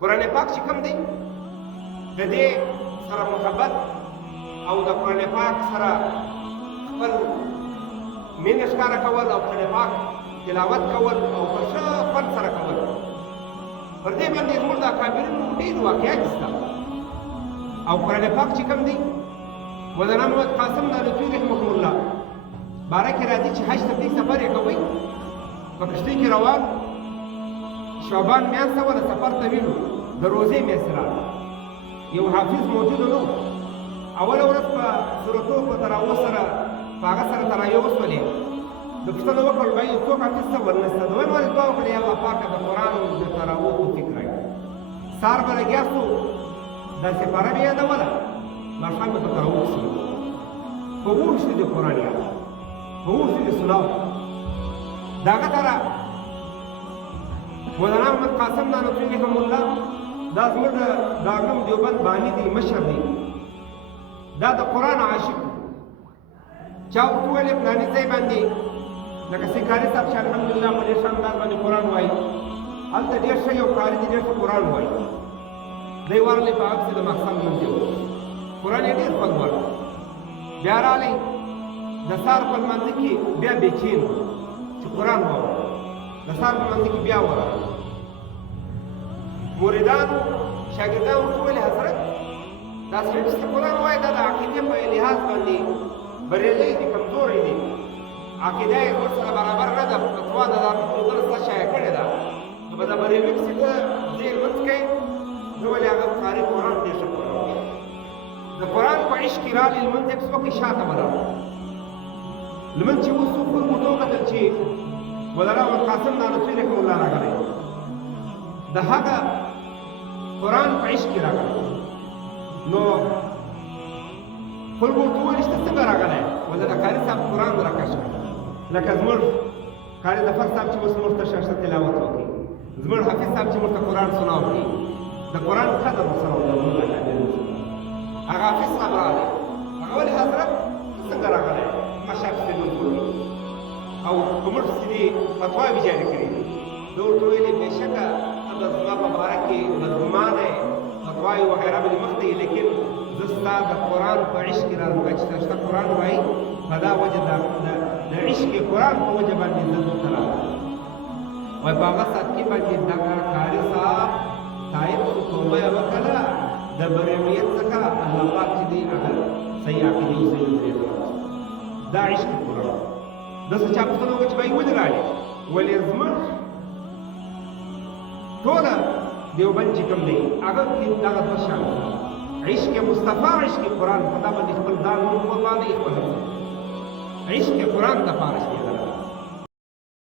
قرآن پاک چې کوم دی د دې سره محبت او د قرآن پاک سره خپل مینه ښکاره کول او قرآن پاک تلاوت کول او په ښه خوند سره کول، پر دې باندې زموږ د اکابرینو ډېر واقعات شته. او قرآن پاک چې کوم دی مولانا محمد قاسم نانوتوي رحمه الله باره کې راځي چې حج تبلیغ سفر یې کوئ، په کښتۍ کې روان شعبان میاشت وه، د سفر طویل و، د روزې میاشت راغله، یو حافظ موجود نه و. اوله ورځ په سورتو په تراوو سره په هغه سره تراویح وشولې، د پوښتنه وکړل بهي څوک حافظ څه ورنسته، دویم وارې دعا وکړې یا الله پاکه د قرآن د تراوو توفیق راکړي. سهار به لګیا سو، دا سپاره مې یادوله، ماښام به په تراوو کښې په اوښ دې د قرآن یاد په اوښ دې سناو. د هغه سره مولانا محمد قاسم نانوتوي رحمه الله دا زموږ د دارالعلوم دیوبند باني دی، مشر دی، دا د قرآن عاشق. چا ورته وویلې فلاني ځای باندې لکه سیکاري صاحب چې الحمدلله په ډېر ښه انداز باندې قرآن وایي، هلته ډېر ښه یو قاري دی، ډېر ښه قرآن وایي. دی ورغلی په هغه پسې د ماښام لمونځ یې وکړ، قرآن یې ډېر خوند ورکړ. بیا راغلی د سهار په لمانځه کې بیا بېچین و چې قرآن واورم. د سهار په لمانځه کې بیا ورغلی، مریدانو شاګردانو ورته وویلې حضرت دا سړی چې قرآن وایي دا د عقیدې په لحاظ باندې بریالی دی، کمزوری دی، عقیده یې ورسره برابر نه ده، فتوا د دارالعلوم ستا شایع کړې ده، نو په د بریالي پسې ته ځې لمونځ کوې. زه ولې هغه قاري قرآن ډېر ښه قرآن وایي. د قرآن په عشق کې راغلې لمونځ یې پسې وکړې، شاته به راغلو. لمونځ چې وسو خلکو ته وکتل چې مولانا محمد قاسم نانوتوي رحمه الله راغلی، د هغه قرآن په عشق کې راغلی. نو خلکو ورته وویل چې ته څنګه راغلی؟ ویل د قاري صاحب قرآن راکش کړ، لکه زموږ قاري ظفر صاحب چې اوس موږ ته ښه تلاوت وکړي، زموږ حافظ صاحب چې موږ ته قرآن سنا وکړي، د قرآن قدر ورسره وکړو. هغه حافظ صاحب راغلی، هغه ویل حضرت ته څنګه راغلی؟ ما شا پسې لمونځ وکړي او په موږ پسې دې فتواوې جاري کړي دي. ده ورته ویلې بېشکه ته د زما په باره کې بدګمانه یې، فتواوې وغیره به دې مخته یې، لیکن زه ستا د قرآن په عشق کې راغلی چې ته شته قرآن وایي، په دا وجه د عشق قرآن په وجه باندې زه دلته راغلی. وایي په هغه ساعت کې باندې دغه قاري صاحب تایب شو، توبه یې وکړله، د بریالیت څخه الله پاک چې دی هغه صحیح عقیدې او صحیح نظریه دا عشق قرآن. داسې چا پوښتنه وکړه چې بهي ولې راغلې؟ ولې زموږ ټوله دیوبند چې کوم دی هغه کې دغه دوه شیان عشق مصطفی، عشق قرآن، په دا باندې خپل ځان ونوم قربانوي، خپل عشق قرآن دپاره